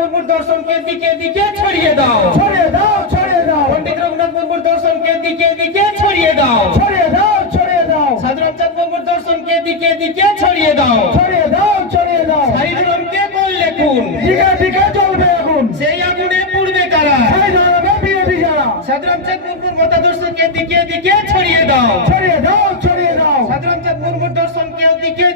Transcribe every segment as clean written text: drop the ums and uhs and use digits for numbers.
मुर्मू दर्शन के दिके छड़िए दाओ ছড়িয়ে দাও ছড়িয়ে দাও पंडित रघुनाथ मुर्मू दर्शन के दिके छड़िए दाओ ছড়িয়ে দাও ছড়িয়ে দাও साधु रामचंद्र मुर्मू दर्शन के दिके छड़िए दाओ ছড়িয়ে দাও ছড়িয়ে দাও सारी धर्म के बोल लेकुन দিকে দিকে জ্বলবে এখন से आगुने पूर्वे करा সেই ধরবে বিরোধী যারা साधु रामचंद्र मुर्मू माता दर्शन के दिके छड़िए दाओ ছড়িয়ে দাও ছড়িয়ে দাও साधु रामचंद्र मुर्मू दर्शन के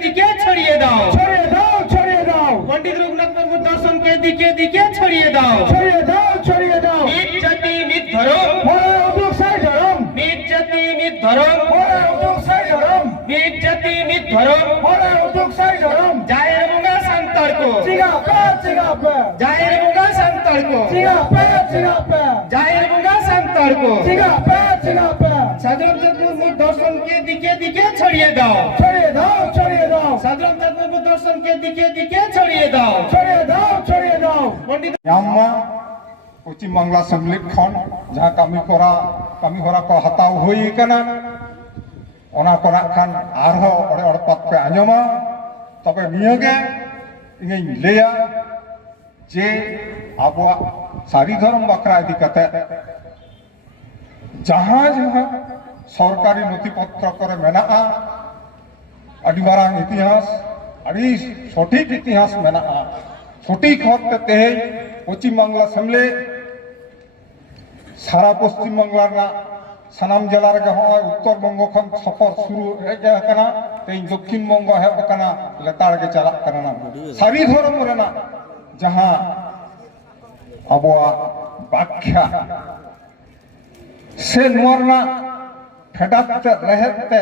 दिके छड़िए दाओ ছড়িয়ে দাও ছড়িয়ে দাও पंडित रघुनाथ मुर्मू दर्शन के दिके छड़िए दाओ ছড়িয়ে দাও ছড়িয়ে দাও मित जाति मित धर्म ওরে উদ্যোগ সাই ধরম मित जाति मित धर्म ওরে উদ্যোগ সাই ধরম मित जाति मित धर्म ওরে উদ্যোগ সাই ধরম जाहिर मुंगा संतर को চিগাপে চিগাপে जाहिर मुंगा संतर को চিগাপে চিগাপে जाहिर मुंगा संतर को চিগাপে চিগাপে साधु रामचंद्र मुर्मू दर्शन के दिके छड़िए दाओ ছড়িয়ে দাও ছড়িয়ে দাও साधु रामचंद्र मुर्मू दर्शन के दिके छड़िए दाओ ছড়িয়ে দাও ছড়িয়ে দাও पंडित ᱧᱟᱢᱟ ᱯᱚᱪᱷᱤᱢ ᱵᱟᱝᱞᱟ ᱥᱮᱢᱞᱮᱫ ᱠᱷᱚᱱ ᱡᱟᱦᱟᱸ ᱠᱟᱹᱢᱤ ᱦᱚᱨᱟ ᱠᱚ ᱦᱟᱛᱟᱣ ᱦᱩᱭ ᱟᱠᱟᱱᱟ ᱚᱱᱟ ᱠᱚ ᱱᱟᱜ ᱠᱷᱟᱱ ᱟᱨᱦᱚᱸ ᱚᱲᱮ ᱚᱲᱯᱟᱛ ᱯᱮ ᱟᱸᱡᱚᱢᱟ ᱛᱚᱵᱮ ᱱᱤᱭᱟᱹᱜᱮ ᱤᱧᱤᱧ ᱞᱟᱹᱭᱟ ᱡᱮ ᱟᱵᱚᱣᱟᱜ ᱥᱟᱹᱨᱤ ᱫᱷᱚᱨᱚᱢ ᱵᱟᱠᱷᱨᱟ ᱤᱫᱤ ᱠᱟᱛᱮ ᱡᱟᱦᱟᱸ ᱥᱚᱨᱠᱟরি ᱱᱚᱛᱷᱤᱯᱚᱛᱨᱚ ᱠᱚᱨᱮ ᱢᱮᱱᱟᱜᱼᱟ ᱟᱹᱰᱤ ᱢᱟᱨᱟᱝ ᱤᱛᱤᱦᱟᱥ ᱟᱹᱰᱤ ᱥᱚᱴᱷᱤᱠ ᱤᱛᱤᱦᱟᱥ ᱢᱮᱱᱟᱜᱼᱟ সঠিক হতে তেহেই পশ্চিম বাংলা সেমলে সারা পশ্চিম বাংলার সানাম জেলা রেগে হয় উত্তরবঙ্গ খন সফর শুরু হয়ে আকানা তেইন দক্ষিণবঙ্গ হেব আকানা লেতার গে চালাক কানা সারি ধর্ম রেনা যাহা আবহাওয়া ব্যাখ্যা সে নোয়ারনা ফেডাতে রেহেতে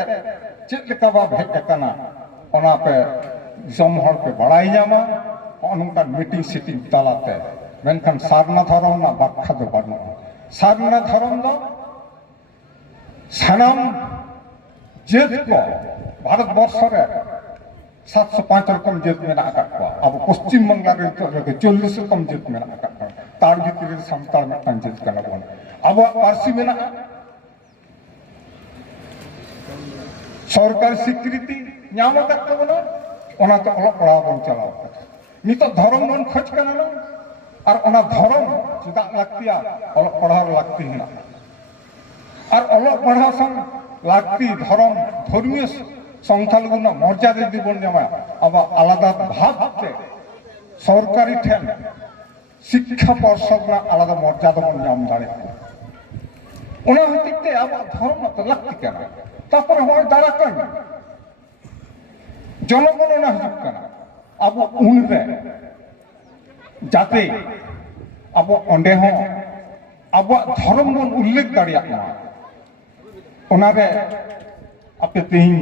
চেদ লেকা ভাব হেজ আকানা ওনা পে দিসᱚᱢ হড় পে বাড়াই ᱧᱟᱢᱟ ᱚᱱᱠᱟᱱ ᱢᱤᱴᱤᱝ ᱥᱤᱴᱤᱝ ᱛᱟᱞᱟᱛᱮ ᱢᱮᱱᱠᱷᱟᱱ ᱥᱟᱨᱱᱟ ᱫᱷᱚᱨᱚᱢ ᱨᱮᱱᱟᱜ ᱵᱟᱠᱷᱟ ᱫᱚ ᱵᱟᱹᱱᱩᱜᱼᱟ ᱥᱟᱨᱱᱟ ᱫᱷᱚᱨᱚᱢ ᱫᱚ ᱥᱟᱱᱟᱢ ᱡᱟᱹᱛ ᱠᱚ ᱵᱷᱟᱨᱚᱛ ᱵᱚᱨᱥᱚ ᱨᱮ 705 রকম জাত মেনা আকাত কোয়া আবো পশ্চিম বাংলা রে 40 রকম জাত মেনা আকাত কোয়া তার ভিতরে সান্তাল মিদটাং জাত কানা বন আবো পার্সি মেনা সরকার স্বীকৃতি ᱧᱟᱢ ᱟᱠᱟᱫ ᱛᱟᱵᱚᱱᱟ ᱚᱱᱟᱛᱮ ᱚᱞᱚᱜ ᱯᱟᱲᱦᱟᱣ ᱵᱚᱱ ᱪᱟᱞᱟᱣ ᱟᱠᱟᱫᱟ नितो धर्म बन खोज करना और ओना धर्म चेदा लगतिया अलग पढ़ाव लगती है और अलग पढ़ाव संग लगती धर्म धर्मीय संथाल गुना मर्यादा दीबन जमा अब आलादा भाव से सरकारी ठेन शिक्षा पर्षद आलादा मर्यादा बन नाम दाड़े ओना हतिते अब धर्म तो लगती करना तापर होय दारा कन जनगण ओना हिजुक करना अब उनरे जाते अब अंडे हो अब धर्म बन उल्लेख दाड़िया ओनारे अपे तेहिं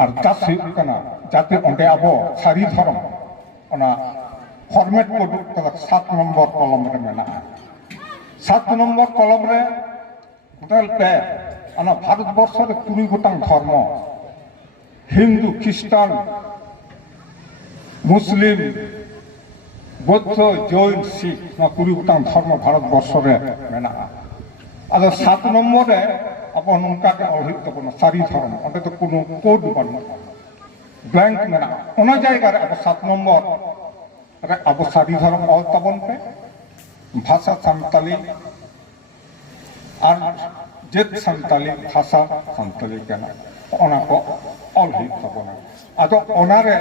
अरदास हुयुग कना जाते अंडे अब सारी धर्म ओना फॉर्मेट को दुक कदा 7 नंबर कलम रे मेना 7 नंबर कलम रे टोटल पे ओना भारत वर्ष रे 20 गोटांग धर्म हिंदू ख्रिस्टान मुस्लिम बौद्ध जैन सिख ना 20 गोटांग धर्म भारत वर्ष रे मेना आदो 7 नंबर रे अब नंका के अलहित तबन सारी धर्म अंते तो कोनो कोड बन ब्लैंक मेना ओना जायगा रे अब 7 नंबर रे अब सारी धर्म ऑल तबन पे भाषा संताली और जेत संताली भाषा संताली केना ओना को अलहित तबन आदो ओना रे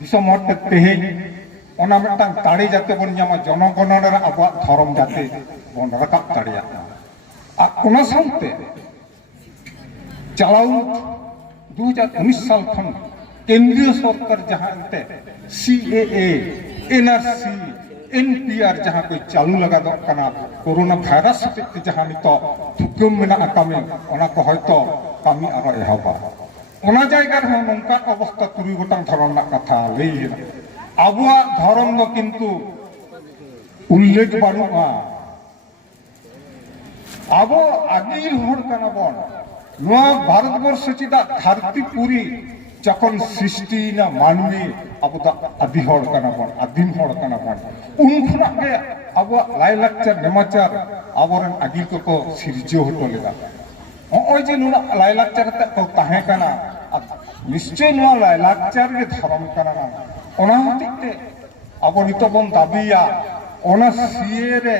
दिसम हटे तेहेन ओना मिटांग ताड़ी जाते बन जामा जनगण रे अब धर्म जाते बन रकाब ताड़िया आ ओना सानते चलाऊ 2019 साल खन केंद्रीय सरकार जहां ते सीएए एनआरसी एनपीआर जहां कोई चालू लगा दो कना कोरोना वायरस ते जहां नितो थुकम मेना कामी ओना को हयतो कामी आरो एहबा ओना जायगा रे नंका अवस्था 3 गोटांग धर्म ना कथा लई आबुआ धर्म दो किंतु उल्लेख बानुआ आबो आदिल हर कना बन नुआ भारत वर्ष चिदा धरती पूरी जखन सृष्टि ना मानवी अब आदि हर कना बन आदिम हर कना बन उनखना के अब लाई लाक्चर नेमाचार आबरन आगिल को सिरजो हटो लेदा ओय जे नुना लाई लाक्चर ते को ताहे कना निश्चय नुआ लाई लाक्चर रे धर्म कना ओना हतिते ᱟᱵᱚ ᱱᱤᱛᱚᱜ ᱵᱚᱱ ᱫᱟᱹᱵᱤᱭᱟ ᱚᱱᱟ ᱥᱤᱮ ᱨᱮ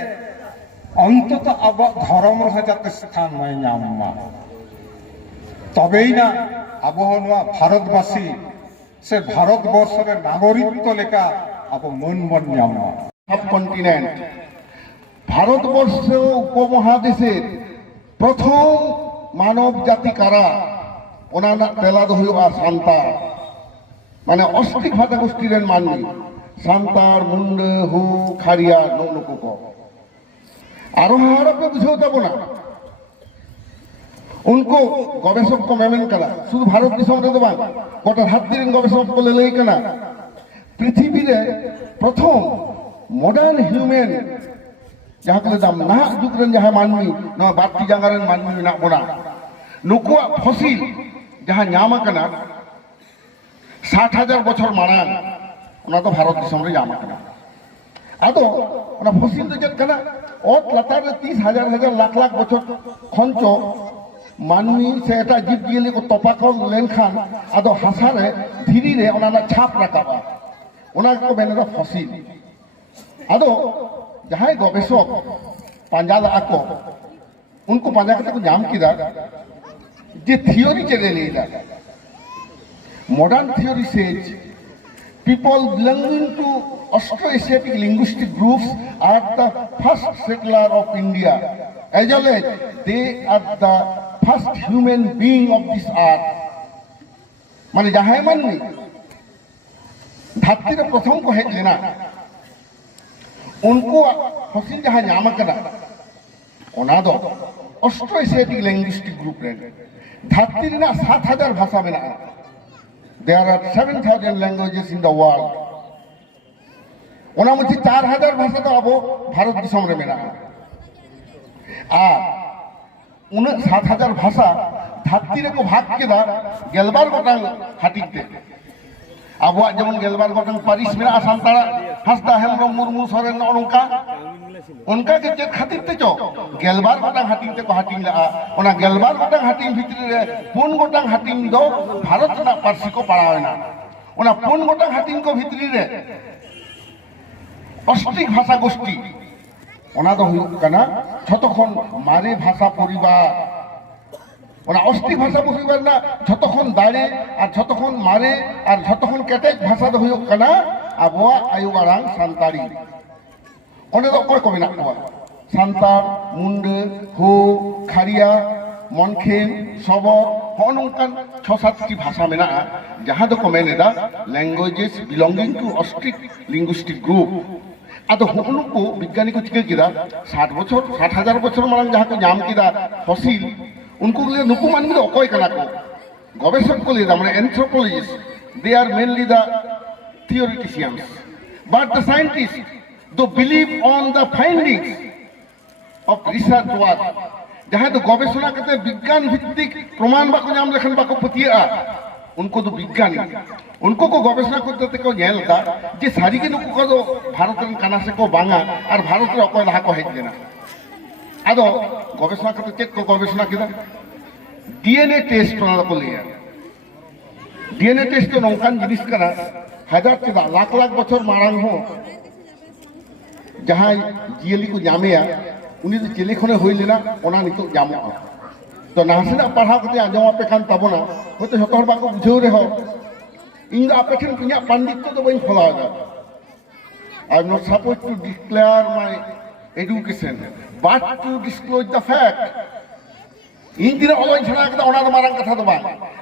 অন্তত আবার ধর্ম যাতে স্থান নয় ᱧᱟᱢ মা তবেই না আবো নোয়া ভারতবাসী সে ভারতবর্ষের নাগরিকত্ব লেখা আবো মন মন ᱧাম মা সাবকন্টিনেন্ট ভারতবর্ষ উপমহাদেশের প্রথম মানব জাতি কারা ওনা তেলা ᱫᱚ ᱦᱩᱭᱩᱜᱼᱟ ᱥᱟᱱᱛᱟᱲ মানে অষ্টিক ভাষা গোষ্ঠীর মানবী সান্তার মুন্ডা হু খারিয়া নুকু কো আরো হারাপে বুঝাও যাবো না उनको गवेषक को मेमेन करा शुद्ध भारत दिसम रे बांग गोटा हाथीन गवेषक को लई कना पृथ्वी रे प्रथम मॉडर्न ह्यूमन जहां को दाम ना जुग रेन जहां मानवी न बाती जांगा रेन मानवी मेना बोना नुकुआ फसिल जहां ᱧᱟᱢ कना 60,000 বছর মারাং ওনা তো ভারত দিসম রে ᱧᱟᱢ कना আদো ওনা ফসিল তো জেত কনা অত লাতার 30,000 লাখ লাখ বছর খঞ্চ मानवी से एटा जीव जियली को तोपाकल लेनखान आदो हासारे धीरी रे ओना छाप राकाबा ओना को बेना फसिल आदो जहां गवेषक पांजा आको उनको पांजा करते को नाम किदा जे थियोरी चले लेदा modern theory says people belonging to Austroasiatic linguistic groups are the first settler of India as well as they are the first human being of this earth মানে যাহাই মানবি धरती प्रथम को हेज लेना उनको फसिल जहां ᱧᱟᱢ कना ओना दो ऑस्ट्रोएशियाटिक लिंग्विस्टिक ग्रुप रे धरती रेना 7,000 भाषा मेना there are 7,000 languages in the world ओना मुझे 4,000 भाषा तो अब भारत दिसम रे मेना आ 7,000 भाषा धरती रे को भाग के दा गेलबार गोटांग हाटिते अब जेमन गेलबार गोटांग पारिस में सानताड़ा हंसदा हेमब्रम मुर्मू सोरेन ओनका उनका के चेत खातिर ते जो गेलबार गोटांग हाटिते को हाटिंग ला ओना गेलबार गोटांग हाटिंग भितरी रे पुन गोटांग हाटिंग दो भारत ना पारसी को पड़ावेना ओना पुन गोटांग हाटिंग को भितरी रे অষ্টিক ভাষা গোষ্ঠী ওনা তো হুয়ুক কানা যতক্ষণ মারে ভাষা পরিবার ওনা অষ্টিক ভাষা পরিবার না যতক্ষণ দাঁড়ে আর যতক্ষণ মারে আর যতক্ষণ কেটেক ভাষা তো হুয়ুক কানা আবহাওয়া আয়ু আরাং সান্তাড়ি অনেক অকয় কমে না সান্তার মুন্ডে হো খারিয়া মনখেম সবর হনকান 6-7টি ভাষা মেনা যাহা তো কমে NEDA languages belonging to Austric linguistic group আদো হুনুকু বিজ্ঞানী को चिके किदा 60,000 বছর মারাং যাহা को ᱧᱟᱢ किदा फसिल उनको ले नुकु मानवी दो अकय कना को गवेषक को ले माने anthropologist they are mainly the theoreticians but the scientist though believe on the findings of research work जहां तो गवेषणा करते विज्ञान भित्तिक प्रमाण बाको ᱧᱟᱢ लेखन बाको पतिया उनको तो विज्ञानी उनको को गवेषणा करते को नेल दा जे सारी के नुकु को दो भारत रन काना से को बांगा और भारत रे अकय लाहा को हेज देना आदो गवेषणा करते चेक को गवेषणा किदा डीएनए टेस्ट ना को लिया डीएनए टेस्ट तो नौकान जिनिस कना हजार चिदा लाख लाख बछर मारांग हो जहां जियली को ᱧᱟᱢᱮया उनी तो चेले खने होई लेना ओना नितो ᱧᱟᱢᱚᱜᱼᱟ तो नासेना पढ़ाव करते आजम आपे खान ताबोना होते जतो हर बाको बुझाव रे हो इन आपे ठन पुnya पंडित तो बइन फलागा I am not supposed to declare my education but to disclose the fact in दिन ऑनलाइन छना कदा ओना दो मारंग कथा दो बा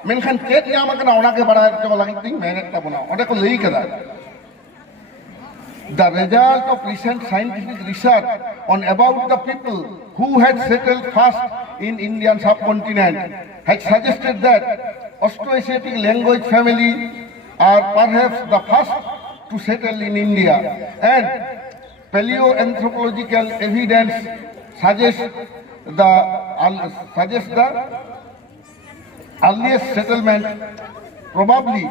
मेनखान चेत ᱧᱟᱢ ᱠᱟᱱᱟ ओना के बड़ा तो लगित तिंग मेहनत ताबोना ओडे को लई कदा The result of recent scientific research on about the people who had settled first in Indian subcontinent had suggested that Austroasiatic language family are perhaps the first to settle in India, and paleoanthropological evidence suggests the earliest settlement probably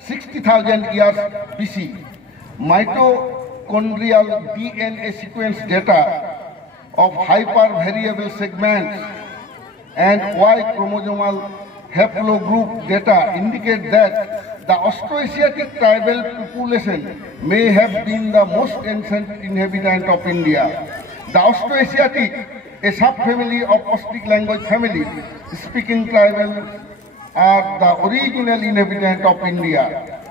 60,000 years BC. Mitochondrial DNA sequence data of hypervariable segments and Y chromosomal haplogroup data indicate that the Austroasiatic tribal population may have been the most ancient inhabitant of India. The Austroasiatic, a subfamily of Ostic language family, speaking tribal, are the original inhabitant of India.